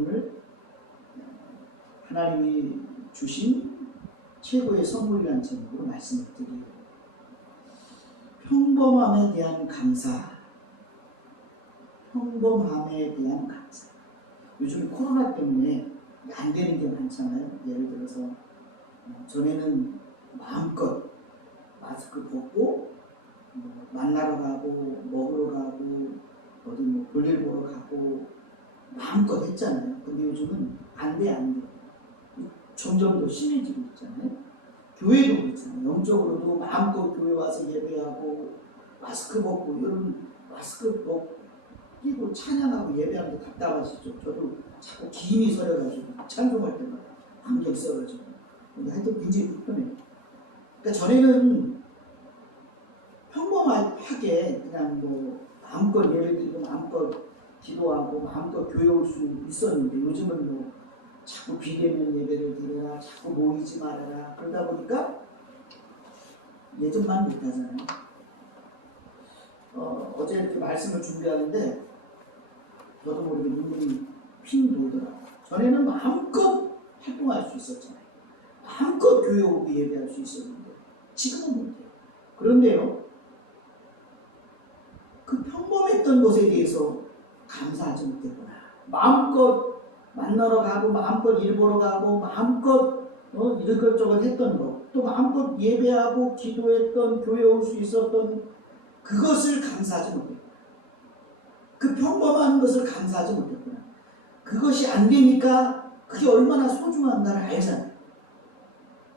여러분을 하나님이 주신 최고의 선물이라는 제목으로 말씀을 드려요. 평범함에 대한 감사. 평범함에 대한 감사. 요즘 코로나 때문에 안 되는 게 많잖아요. 예를 들어서 전에는 마음껏 마스크 벗고 만나러 가고 먹으러 가고 어디 볼일 보러 가고 마음껏 했잖아요. 근데 요즘은 안 돼. 점점 더 심해지고 있잖아요. 교회도 그렇잖아요. 영적으로도 마음껏 교회 와서 예배하고 마스크 벗고, 여러분 마스크 끼고 찬양하고 예배하는 게 답답하시죠? 저도 자꾸 기임이 서려가지고 찬송할 때마다 안경 써가지고. 근데 하여튼 굉장히 불편해요. 그러니까 전에는 평범하게 그냥 마음껏 예배드리고 마음껏 기도하고 마음껏 교회 올 수 있었는데, 요즘은 자꾸 비대면 예배를 드려라, 자꾸 모이지 말아라. 그러다 보니까 예전만 못하잖아요. 어제 이렇게 말씀을 준비하는데 저도 모르게 눈물이 핑 돌더라고요. 전에는 마음껏 활동할 수 있었잖아요. 마음껏 교회 오고 예배할 수 있었는데 지금은 못해요. 그런데요, 그 평범했던 것에 대해서 감사하지 못했구나. 마음껏 만나러 가고 마음껏 일 보러 가고 마음껏 이것저것 했던 거, 또 마음껏 예배하고 기도했던, 교회 올 수 있었던 그것을 감사하지 못했구나. 그 평범한 것을 감사하지 못했구나. 그것이 안 되니까 그게 얼마나 소중한가를 알잖아요.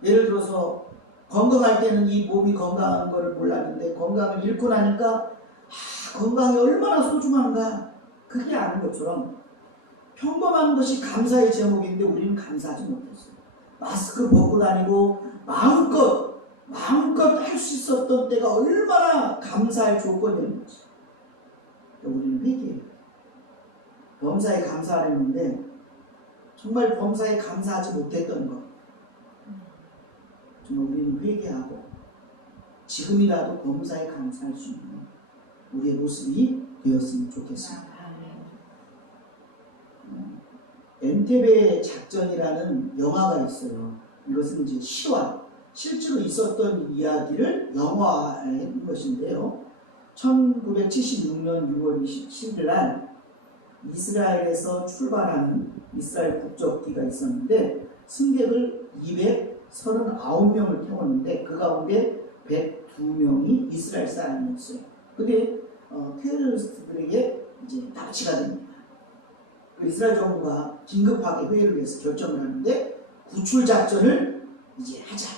예를 들어서 건강할 때는 이 몸이 건강한 걸 몰랐는데 건강을 잃고 나니까 건강이 얼마나 소중한가 그게 아는 것처럼 평범한 것이 감사의 제목인데 우리는 감사하지 못했어요. 마스크 벗고 다니고 마음껏 할 수 있었던 때가 얼마나 감사할 조건이었는지. 우리는 회개해요. 범사에 감사하랬는데 정말 범사에 감사하지 못했던 것, 정말 우리는 회개하고 지금이라도 범사에 감사할 수 있는 우리의 모습이 되었으면 좋겠습니다. 엔테베 작전이라는 영화가 있어요. 이것은 이제 실제로 있었던 이야기를 영화화한 것인데요. 1976년 6월 27일 날 이스라엘에서 출발하는 이스라엘 국적기가 있었는데 승객을 239명을 태웠는데 그 가운데 102명이 이스라엘 사람이었어요. 근데 테러리스트들에게 이제 납치가 됩니다. 이스라엘 정부가 긴급하게 회의를 해서 결정을 하는데 구출 작전을 이제 하자.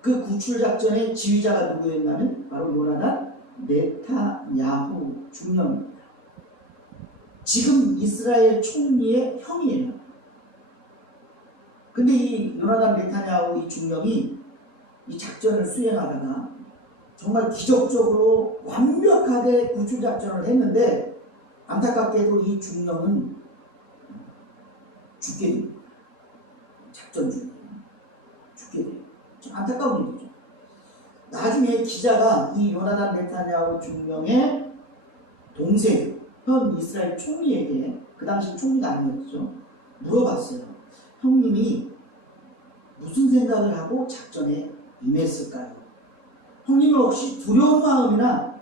그 구출 작전의 지휘자가 누구였냐면 바로 요나단 네타냐후 중령입니다. 지금 이스라엘 총리의 형이에요. 근데 이 요나단 네타냐후 이 중령이 이 작전을 수행하다가 정말 기적적으로 완벽하게 구출 작전을 했는데 안타깝게도 이 중령은 죽게 됩니다. 작전 중에 죽게 돼요. 좀 안타까운 일이죠. 나중에 기자가 이 요나단 네타냐후 중령의 동생, 현 이스라엘 총리에게, 그 당시 총리가 아니었죠, 물어봤어요. 형님이 무슨 생각을 하고 작전에 임했을까요? 형님은 혹시 두려운 마음이나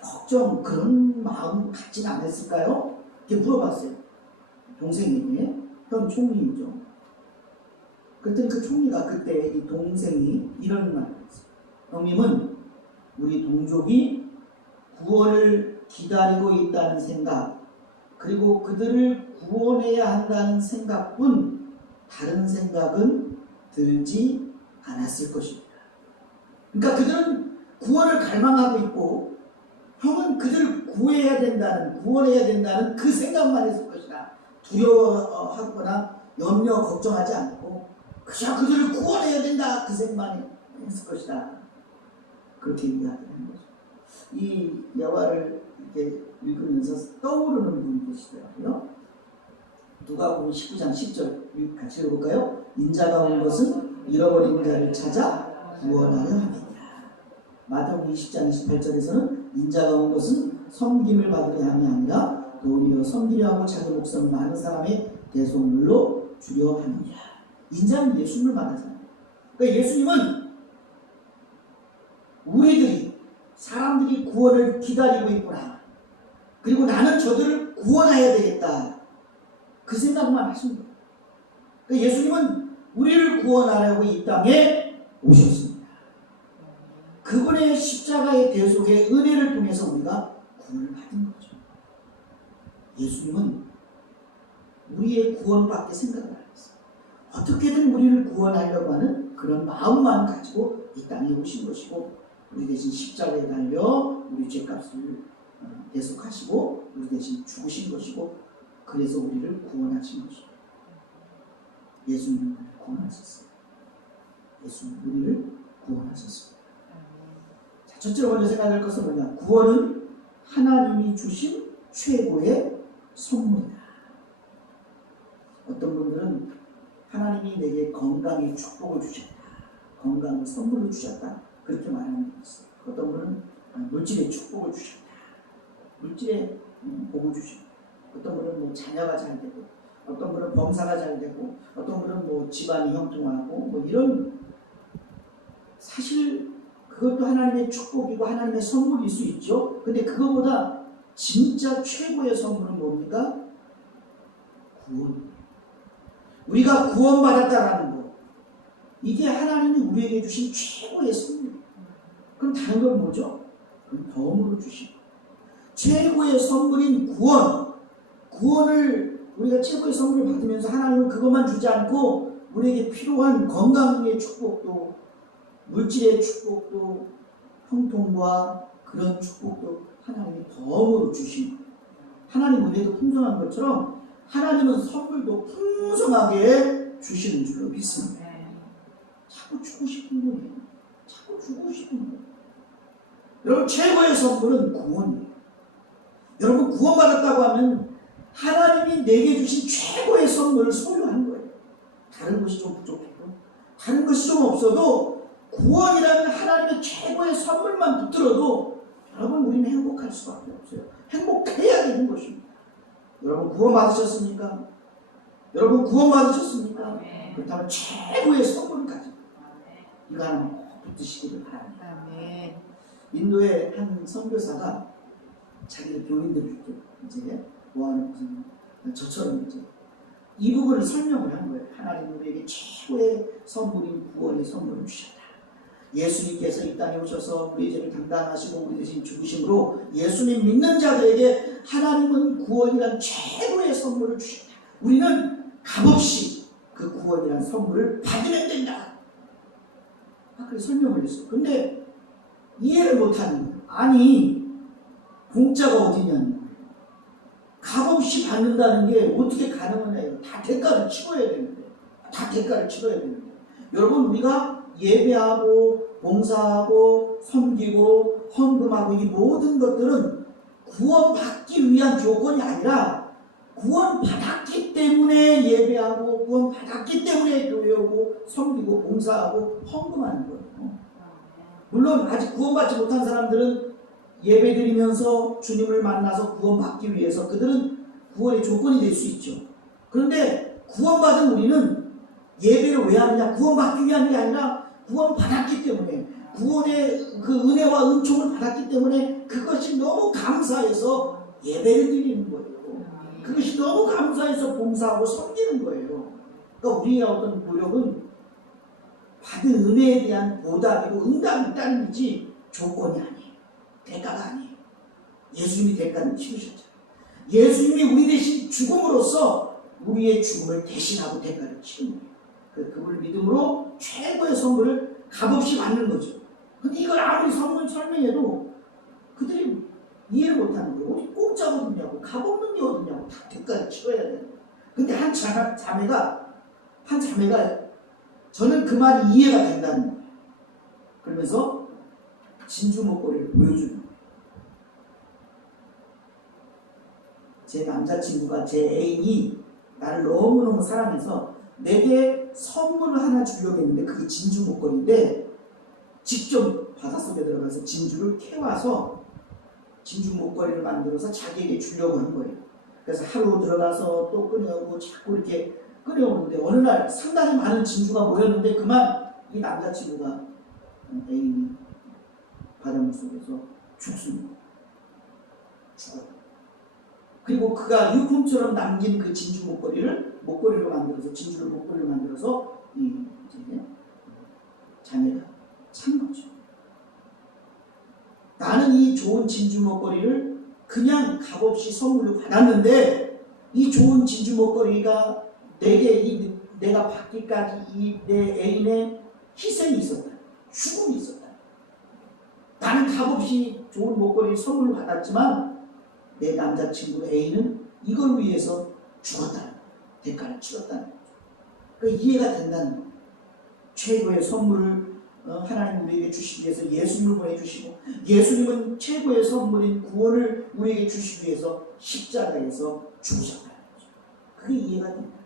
걱정, 그런 마음 갖지는 않았을까요? 이렇게 물어봤어요. 동생에게, 현 총리이죠. 그랬더니 그 총리가 그때 이 동생이 이런 말을 했어요. 형님은 우리 동족이 구원을 기다리고 있다는 생각, 그리고 그들을 구원해야 한다는 생각뿐 다른 생각은 들지 않았을 것입니다. 그러니까 그들은 구원을 갈망하고 있고 형은 그들을 구원해야 된다는 그 생각만 했을 것이다. 두려워하거나 염려, 걱정하지 않고 그저 그들을 구원해야 된다, 그 생각만 했을 것이다. 그렇게 이야기하는 거죠. 이 여화를 이렇게 읽으면서 떠오르는 분이 계시더라고요. 누가복음 19장 10절 같이 읽어볼까요? 인자가 온 것은 잃어버린 자를 찾아 구원하려 함이니라. 마태복음 20장 28절에서는 인자가 온 것은 섬김을 받으려 함이 아니라 도리어 섬기려 하고 자기 목숨을 많은 사람의 대속물로 주려 하느니라. 인자는 예수님을 말하잖아요. 그러니까 예수님은 우리들이 사람들이 구원을 기다리고 있구나. 그리고 나는 저들을 구원해야 되겠다. 그 생각만 하신 거예요. 그러니까 예수님은 우리를 구원하려고 이 땅에 오셨습니다. 그분의 십자가의 대속의 은혜를 통해서 우리가 구원을 받은 거죠. 예수님은 우리의 구원밖에 생각을 안 했어요. 어떻게든 우리를 구원하려고 하는 그런 마음만 가지고 이 땅에 오신 것이고, 우리 대신 십자가에 달려 우리 죄값을 대속하시고 우리 대신 죽으신 것이고, 그래서 우리를 구원하신 것이고, 예수님은 우리를 구원하셨어요. 예수님은 우리를 구원하셨습니다. 자, 첫째로 먼저 생각할 것은 뭐냐? 구원은 하나님이 주신 최고의 선물이다. 어떤 분들은 하나님이 내게 건강의 축복을 주셨다, 건강을 선물로 주셨다, 그렇게 말하는 게 있어요. 어떤 분은 물질의 축복을 주셨다, 물질의 복을 주셨다. 어떤 분은 뭐 자녀가 잘 되고, 어떤 분은 범사가 잘 되고, 어떤 분은 뭐 집안이 형통하고, 뭐 이런, 사실 그것도 하나님의 축복이고 하나님의 선물일 수 있죠. 근데 그거보다 진짜 최고의 선물은 뭡니까? 구원. 우리가 구원받았다라는 것, 이게 하나님이 우리에게 주신 최고의 선물. 그럼 다른 건 뭐죠? 그럼 덤으로 주신 최고의 선물인 구원. 구원을 우리가 최고의 선물을 받으면서 하나님은 그것만 주지 않고 우리에게 필요한 건강의 축복도, 물질의 축복도, 형통과 그런 축복도 하나님이 덤으로 주신 거예요. 하나님 은혜도 풍성한 것처럼 하나님은 선물도 풍성하게 주시는 줄로 믿습니다. 자꾸 주고 싶은 거예요. 자꾸 주고 싶은 거예요. 여러분, 최고의 선물은 구원이에요. 여러분, 구원받았다고 하면 하나님이 내게 주신 최고의 선물을 소유한 거예요. 다른 것이 좀 부족해도, 다른 것이 좀 없어도 구원이라는 하나님의 최고의 선물만 붙들어도 여러분, 우리는 행복할 수밖에 없어요. 행복해야 되는 것입니다. 여러분, 구원받으셨습니까? 여러분, 구원받으셨습니까? 그렇다면 최고의 선물을 가지고 이거 하나 꼭 붙드시기를 바랍니다. 인도의 한 선교사가 자기 교인들에게 이제 뭐하는 무슨 저처럼 이제 이 부분을 설명을 한 거예요. 하나님 우리에게 최고의 선물인 구원의 선물을 주셨다. 예수님께서 이 땅에 오셔서 우리 죄를 담당하시고 우리 대신 죽으심으로 예수님 믿는 자들에게 하나님은 구원이란 최고의 선물을 주셨다. 우리는 값없이 그 구원이란 선물을 받으면 된다. 그래서 설명을 했어요. 근데 이해를 못하는 거예요. 아니, 공짜가 어디냐는 거예요. 값없이 받는다는 게 어떻게 가능하냐. 다 대가를 치러야 되는데. 다 대가를 치러야 되는데. 여러분, 우리가 예배하고 봉사하고 섬기고 헌금하고 이 모든 것들은 구원받기 위한 조건이 아니라 구원받았기 때문에 예배하고 구원받았기 때문에 교회 오고 섬기고 봉사하고 헌금하는 거예요. 물론 아직 구원받지 못한 사람들은 예배드리면서 주님을 만나서 구원받기 위해서 그들은 구원의 조건이 될 수 있죠. 그런데 구원받은 우리는 예배를 왜 하느냐? 구원받기 위한 게 아니라 구원받았기 때문에, 구원의 그 은혜와 은총을 받았기 때문에 그것이 너무 감사해서 예배를 드리는 거예요. 그것이 너무 감사해서 봉사하고 섬기는 거예요. 그러니까 우리의 어떤 노력은 받은 은혜에 대한 보답이고 응답이 따름이지 조건이 아니에요. 대가가 아니에요. 예수님이 대가를 치르셨잖아요. 예수님이 우리 대신 죽음으로써 우리의 죽음을 대신하고 대가를 치른 거예요. 그걸 믿음으로 최고의 선물을 값없이 받는 거죠. 근데 이걸 아무리 설명해도 그들이 이해를 못하는 거예요. 어디 공짜가 어딨냐고, 값없는 게 어딨냐고, 다 대가를 치러야 되는 거예요. 근데 한 자매가 저는 그 말이 이해가 된다는 거예요. 그러면서 진주 목걸이를 보여주는 거예요. 제 남자친구가, 제 애인이 나를 너무너무 사랑해서 내게 선물을 하나 주려고 했는데 그게 진주 목걸이인데 직접 바닷속에 들어가서 진주를 캐와서 진주 목걸이를 만들어서 자기에게 주려고 한 거예요. 그래서 하루 들어가서 또 꺼내오고 자꾸 이렇게 꺼내오는데 어느 날 상당히 많은 진주가 모였는데 그만 이 남자친구가 애인이 바닷물 속에서 죽습니다. 죽어요. 그리고 그가 유품처럼 남긴 그 진주 목걸이를 목걸이로 만들어서 진주를 목걸이로 만들어서 이 이제 자매가 찬 거죠. 나는 이 좋은 진주 목걸이를 그냥 값없이 선물로 받았는데 이 좋은 진주 목걸이가 내게 내가 받기까지 이 내 애인의 희생이 있었다. 죽음이 있었다. 나는 값없이 좋은 목걸이를 선물로 받았지만 내 남자친구 애인은 이걸 위해서 죽었다는 거예요. 대가를 치렀다는 거죠. 그러니까 이해가 된다는 거예요. 최고의 선물을 하나님 우리에게 주시기 위해서 예수님을 보내주시고 예수님은 최고의 선물인 구원을 우리에게 주시기 위해서 십자가에서 죽으셨다는 거죠. 그게 이해가 됩니다.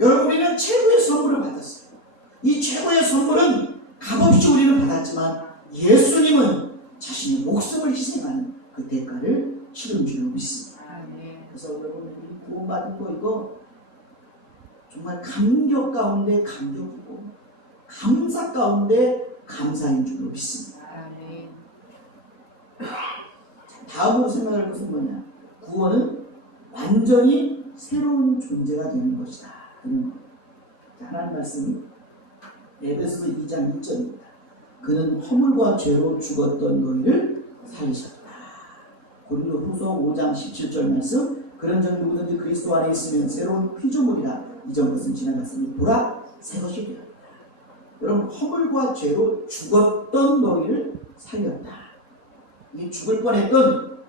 여러분 우리는 최고의 선물을 받았어요. 이 최고의 선물은 값없이 우리는 받았지만 예수님은 자신의 목숨을 희생하는 그 대가를 치른 줄로 믿습니다. 그래서 여러분 우리 구원받은 거 이거 정말 감격 가운데 감격이고 감사 가운데 감사인 줄로 믿습니다. 다음으로 생각할 것은 뭐냐? 구원은 완전히 새로운 존재가 되는 것이다. 하나님 말씀은 에베소서 2장 1절입니다. 그는 허물과 죄로 죽었던 너희를 살리셨다. 고린도후서 5장 17절 말씀 그런즉 누구든지 그리스도 안에 있으면 새로운 피조물이라 이전 것은 지나갔으니 보라 새 것이 되었다. 여러분 허물과 죄로 죽었던 너희를 살렸다. 이 죽을 뻔했던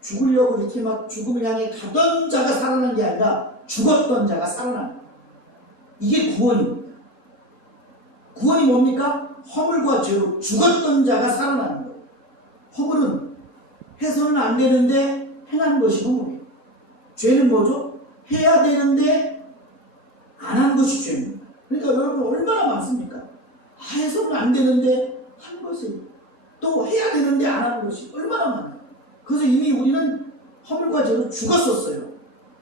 죽으려고 이렇게 막 죽음을 향해 가던 자가 살아난 게 아니라 죽었던 자가 살아난 이게 구원입니다. 구원이 뭡니까? 허물과 죄로 죽었던 자가 살아나는 거예요. 허물은 해서는 안 되는데 행한 것이 허물이에요. 죄는 뭐죠? 해야 되는데 안 한 것이 죄입니다. 그러니까 여러분 얼마나 많습니까? 해서는 안 되는데 한 것이 또 해야 되는데 안 하는 것이 얼마나 많아요. 그래서 이미 우리는 허물과 죄로 죽었었어요.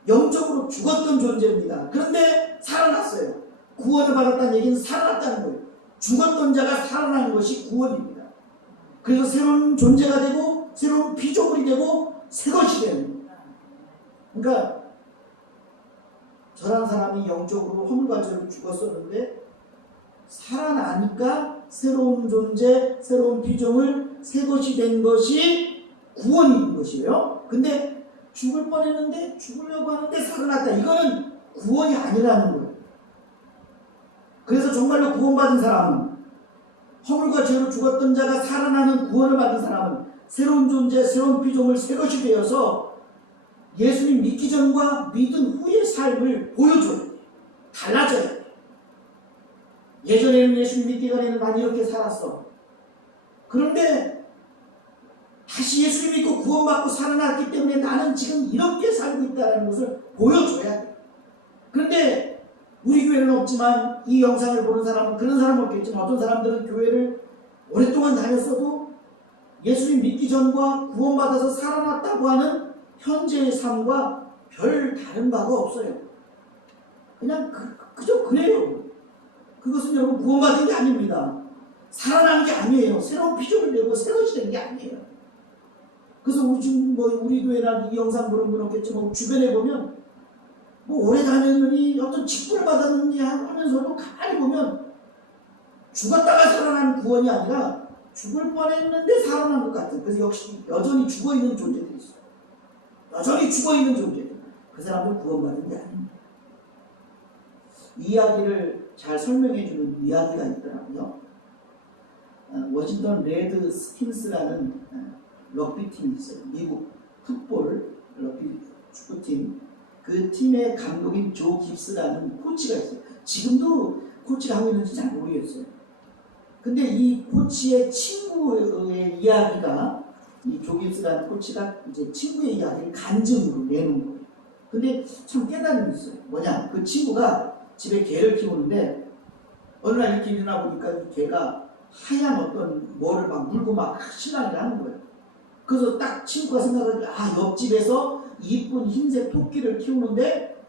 영적으로 죽었던 존재입니다. 그런데 살아났어요. 구원을 받았다는 얘기는 살아났다는 거예요. 죽었던 자가 살아나는 것이 구원입니다. 그래서 새로운 존재가 되고 새로운 피조물이 되고 새 것이 되는 거예요. 그러니까 저런 사람이 영적으로 허물과 죄로 죽었었는데 살아나니까 새로운 존재, 새로운 피조물, 새 것이 된 것이 구원인 것이에요. 근데 죽을 뻔했는데 죽으려고 하는데 살아났다. 이거는 구원이 아니라는 거예요. 그래서 정말로 구원받은 사람은 허물과 죄로 죽었던 자가 살아나는 구원을 받은 사람은 새로운 존재, 새로운 피조물, 새 것이 되어서 예수님 믿기 전과 믿은 후의 삶을 보여줘야 돼요. 달라져야 돼요. 예전에는 예수님 믿기 전에는 난 이렇게 살았어. 그런데 다시 예수님 믿고 구원받고 살아났기 때문에 나는 지금 이렇게 살고 있다는 것을 보여줘야 돼요. 그런데 우리 교회는 없지만 이 영상을 보는 사람은 그런 사람은 없겠지만 어떤 사람들은 교회를 오랫동안 다녔어도 예수님 믿기 전과 구원받아서 살아났다고 하는 현재의 삶과 별 다른 바가 없어요. 그냥 그저 그래요. 그것은 여러분 구원받은 게 아닙니다. 살아난 게 아니에요. 새로운 피조물 되고 새 것이 된 게 아니에요. 그래서 우리 교회나 이 영상 보는 분 없겠지만 주변에 보면 오래 다녔느니 어떤 직분을 받았느니 하면서도 가만히 보면 죽었다가 살아난 구원이 아니라 죽을 뻔했는데 살아난 것 같은, 그래서 역시 여전히 죽어있는 존재들이 있어요. 여전히 죽어있는 존재들. 그 사람들 구원받은 게 아닙니다. 이야기를 잘 설명해주는 이야기가 있더라고요. 워싱턴 레드 스킨스라는 럭비팀이 있어요. 미국 풋볼 럭비 축구팀. 그 팀의 감독인 조 깁스라는 코치가 있어요. 지금도 코치가 하고 있는지 잘 모르겠어요. 근데 이 코치의 친구의 이야기가, 이 조 깁스라는 코치가 이제 친구의 이야기를 간증으로 내놓은 거예요. 근데 참 깨달음이 있어요. 뭐냐? 그 친구가 집에 개를 키우는데 어느 날 이렇게 일어나 보니까 이 개가 하얀 어떤 뭐를 막 물고 막 신랑이를 하는 거예요. 그래서 딱 친구가 생각하기에 옆집에서 이쁜 흰색 토끼를 키우는데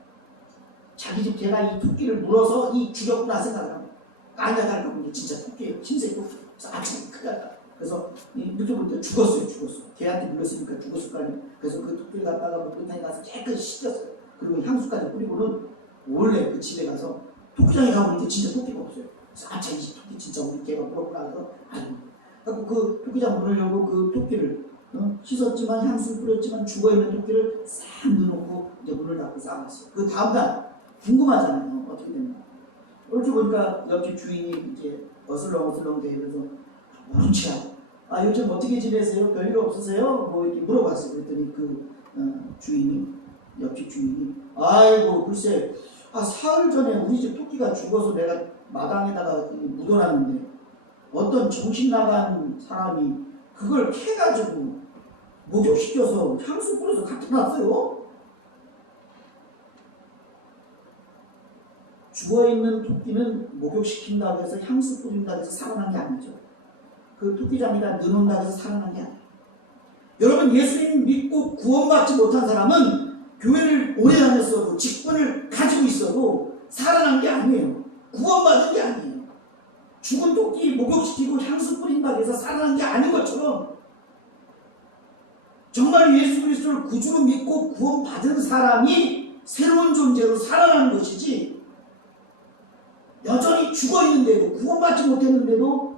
자기 집 개가 이 토끼를 물어서 이 죽였구나 생각을 합니다. 아니야, 이게 진짜 토끼예요. 흰색 토끼. 그래서 아참 큰일 났다. 그래서 이렇게 볼 때 죽었어요. 개한테 물렸으니까 죽었을 거 아니에요. 그래서 그 토끼를 갖다가 목욕탕에 가서 깨끗이 씻겼어요. 그리고 향수까지 뿌리고는 원래 그 집에 가서 토끼장에 가보니까 진짜 토끼가 없어요. 그래서 아참 이 토끼 진짜 우리 개가 물었구나 해서 아이고. 그 토끼장 물으려고 그 토끼를 씻었지만 향수 뿌렸지만 죽어있는 토끼를 싹 넣어놓고 이제 문을 닫고 싸웠어요. 그 다음날 궁금하잖아요. 어떻게 됐나. 이렇게 보니까 옆집 주인이 이제 어슬렁어슬렁 대면서 모른 체하고 요즘 어떻게 지내세요? 별일 없으세요? 뭐 이렇게 물어봤어요. 그랬더니 그 주인이 옆집 주인이 아이고 글쎄 사흘 전에 우리 집 토끼가 죽어서 내가 마당에다가 묻어놨는데 어떤 정신 나간 사람이 그걸 캐가지고 목욕시켜서 향수 뿌려서 갖다 놨어요. 죽어있는 토끼는 목욕시킨다고 해서 향수 뿌린다고 해서 살아난 게 아니죠. 그 토끼장에다 넣어놓는다고 해서 살아난 게 아니에요. 여러분 예수님 믿고 구원받지 못한 사람은 교회를 오래 다녔어도 직분을 가지고 있어도 살아난 게 아니에요. 구원받은 게 아니에요. 죽은 토끼 목욕시키고 향수 뿌린다고 해서 살아난 게 아닌 것처럼 정말 예수 그리스도를 구주로 믿고 구원받은 사람이 새로운 존재로 살아나는 것이지 여전히 죽어있는데도 구원받지 못했는데도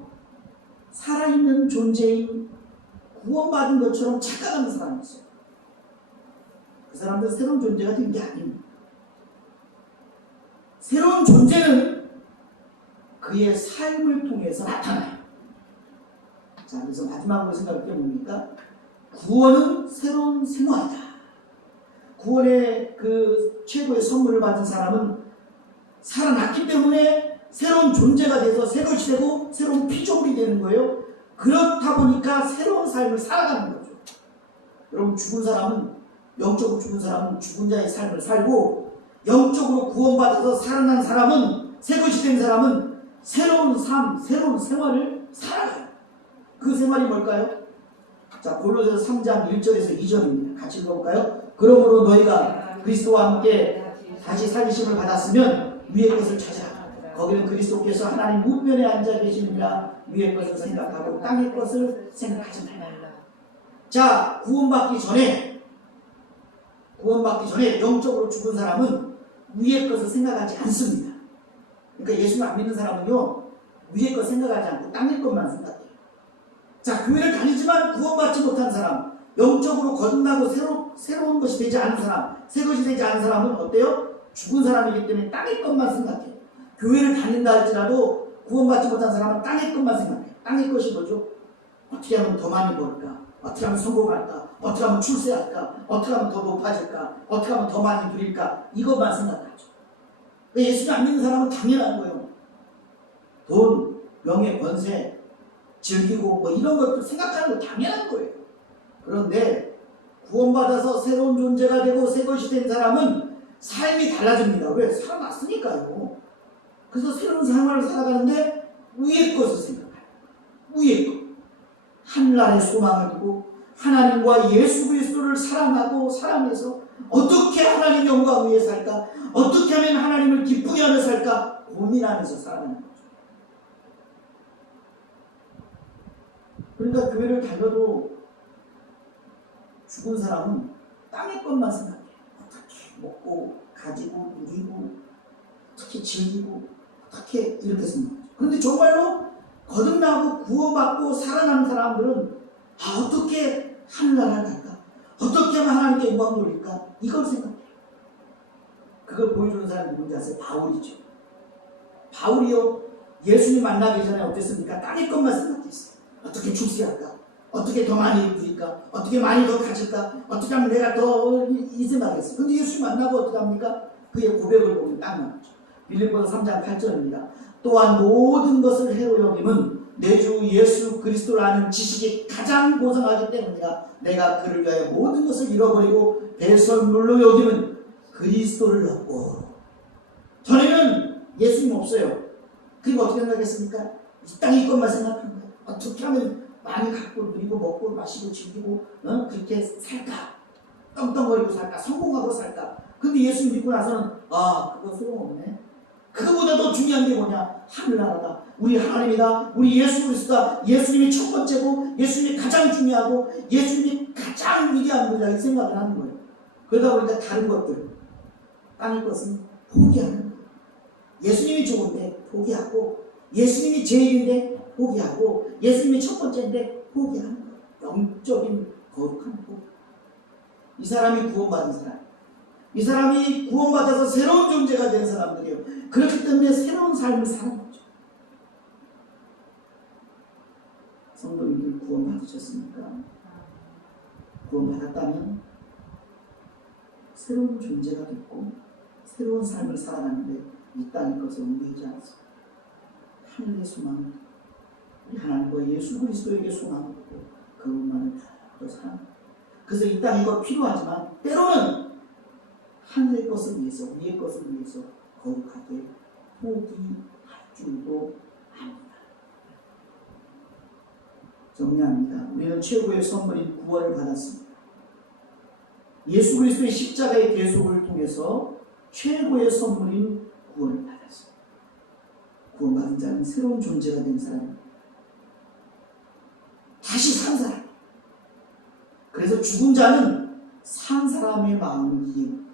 살아있는 존재인 구원받은 것처럼 착각하는 사람이 있어요. 그 사람들은 새로운 존재가 된 게 아닙니다. 새로운 존재는 그의 삶을 통해서 나타나요. 자, 그래서 마지막으로 생각할 게 뭡니까? 구원은 새로운 생활이다. 구원의 그 최고의 선물을 받은 사람은 살아났기 때문에 새로운 존재가 돼서 새 것이 되고 새로운 피조물이 되는 거예요. 그렇다 보니까 새로운 삶을 살아가는 거죠. 여러분 죽은 사람은 영적으로 죽은 사람은 죽은 자의 삶을 살고 영적으로 구원받아서 살아난 사람은 새 것이 된 사람은 새로운 삶, 새로운 생활을 살아가요. 그 생활이 뭘까요? 자, 골로새서 3장 1절에서 2절입니다. 같이 읽어볼까요? 그러므로 너희가 그리스도와 함께 다시 살리심을 받았으면 위의 것을 찾아 거기는 그리스도께서 하나님 우편에 앉아 계시느니라. 위의 것을 생각하고 땅의 것을 생각하지 말라. 자, 구원받기 전에 영적으로 죽은 사람은 위의 것을 생각하지 않습니다. 그러니까 예수를 안 믿는 사람은요 위의 것 생각하지 않고 땅의 것만 생각해요. 자, 교회를 다니지만 구원받지 못한 사람, 영적으로 거듭나고 새로운 것이 되지 않은 사람, 새 것이 되지 않은 사람은 어때요? 죽은 사람이기 때문에 땅의 것만 생각해요. 교회를 다닌다 할지라도 구원받지 못한 사람은 땅의 것만 생각해요. 땅의 것이 뭐죠? 어떻게 하면 더 많이 벌까? 어떻게 하면 성공할까? 어떻게 하면 출세할까? 어떻게 하면 더 높아질까? 어떻게 하면 더 많이 누릴까? 이것만 생각하죠. 예수를 안 믿는 사람은 당연한 거예요. 돈, 명예, 권세, 즐기고 뭐 이런 것들 생각하는 거 당연한 거예요. 그런데 구원받아서 새로운 존재가 되고 새 것이 된 사람은 삶이 달라집니다. 왜? 살아났으니까요. 그래서 새로운 생활을 살아가는데 위의 것을 생각해요. 위의 것. 하늘나라의 소망을 두고 하나님과 예수 그리스도를 사랑하고 사랑해서 어떻게 하나님 영광 위에 살까? 어떻게 하면 하나님을 기쁘게 하며 살까? 고민하면서 살아가는 거죠. 그러니까 교회를 다녀도 죽은 사람은 땅의 것만 생각해요. 어떻게 먹고 가지고 누리고 어떻게 즐기고 어떻게 이렇게 생각하죠. 그런데 정말로 거듭나고 구원받고 살아난 사람들은 어떻게 하늘나라를 갈까? 어떻게 하면 하나님께 영광 돌릴까? 이걸 생각해요. 그걸 보여주는 사람이 누군지 아세요? 바울이죠. 바울이요, 예수님 만나기 전에 어땠습니까? 땅의 것만 생각했어요. 어떻게 출세할까? 어떻게 더 많이 누릴까? 어떻게 많이 더 가질까? 어떻게 하면 내가 더 이 생각했어요. 근데 예수님 만나고 어떻게 합니까? 그의 고백을 보면 딱 나오죠. 빌립보서 3장 8절입니다. 또한 모든 것을 해로 여김은 내 주 예수 그리스도를 아는 지식이 가장 고상하기 때문이라. 내가 그를 위하여 모든 것을 잃어버리고 배설물로 여김은 그리스도를 얻고. 전에는 예수님 없어요. 그리고 어떻게 생각했습니까? 이 땅의 것만 생각한 거예요. 어떻게 하면 많이 갖고 누리고 먹고 마시고 즐기고 그렇게 살까? 떵떵거리고 살까? 성공하고 살까? 근데 예수 믿고 나서는 그거 소용없네. 그거보다 더 중요한 게 뭐냐? 하늘나라다. 우리 하나님이다. 우리 예수 그리스도다. 예수님이 첫 번째고 예수님이 가장 중요하고 예수님이 가장 위대한 분이다. 이 생각을 하는 거예요. 그러다 보니까 다른 것들, 땅의 것은 포기하는 거예요. 예수님이 좋은데 포기하고, 예수님이 제일인데 포기하고, 예수님이 첫 번째인데 포기하는 거예요. 영적인 거룩한 포기. 이 사람이 구원받은 사람, 이 사람이 구원받아서 새로운 존재가 된 사람들이에요. 그렇기 때문에 새로운 삶을 사는 거죠. 성도님들 구원받으셨습니까? 구원받았다면 새로운 존재가 됐고 새로운 삶을 살아가는데 이 땅의 것을 옮기지 않습니다. 하늘의 소망, 우리 하나님과 예수 그리스도에게 소망을 두고 그분만을 더 사랑합니다. 그래서 이 땅의 것 필요하지만 때로는 하늘의 것을 위해서, 위의 것을 위해서 거룩하게 포기할 줄도 압니다. 정리합니다. 우리는 최고의 선물인 구원을 받았습니다. 예수 그리스도의 십자가의 계속을 통해서 최고의 선물인 구원을 받았습니다. 구원받은 자는 새로운 존재가 된 사람입니다. 다시 산 사람. 그래서 죽은 자는 산 사람의 마음을 이해 못해요.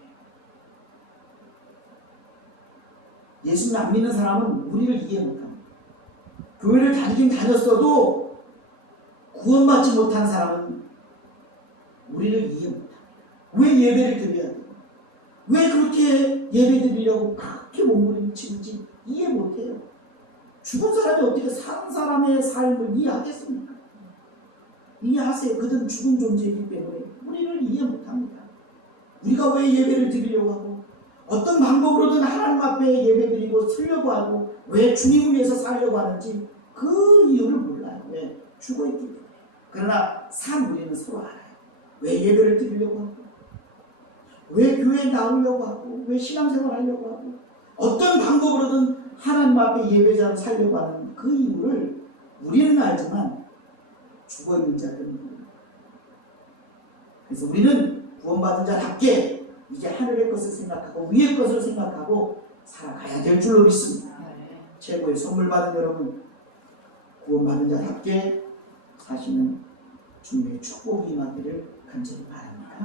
예수님 안 믿는 사람은 우리를 이해 못합니다. 교회를 다니긴 다녔어도 구원받지 못한 사람은 우리를 이해 못합니다. 왜 예배를 드려야 돼요? 왜 그렇게 예배 드리려고 그렇게 몸부림치는지 이해 못해요. 죽은 사람이 어떻게 산 사람의 삶을 이해하겠습니까? 이해하세요. 그들은 죽은 존재이기 때문에 우리를 이해 못합니다. 우리가 왜 예배를 드리려고 하고 어떤 방법으로든 하나님 앞에 예배드리고 쓰려고 하고 왜 주님을 위해서 살려고 하는지 그 이유를 몰라요. 왜? 죽어있기 때문에. 그러나 산 우리는 서로 알아요. 왜 예배를 드리려고 하고 왜 교회에 나오려고 하고 왜 신앙생활 하려고 하고 어떤 방법으로든 하나님 앞에 예배자로 살려고 하는 그 이유를 우리는 알지만 죽어있는 자들은 몰라요. 그래서 우리는 구원받은 자답게 이제 하늘의 것을 생각하고 위의 것을 생각하고 살아가야 될 줄로 믿습니다. 최고의 선물 받은 여러분, 구원받은 자답게 사시는 주님의 축복이 임하기를 간절히 바랍니다.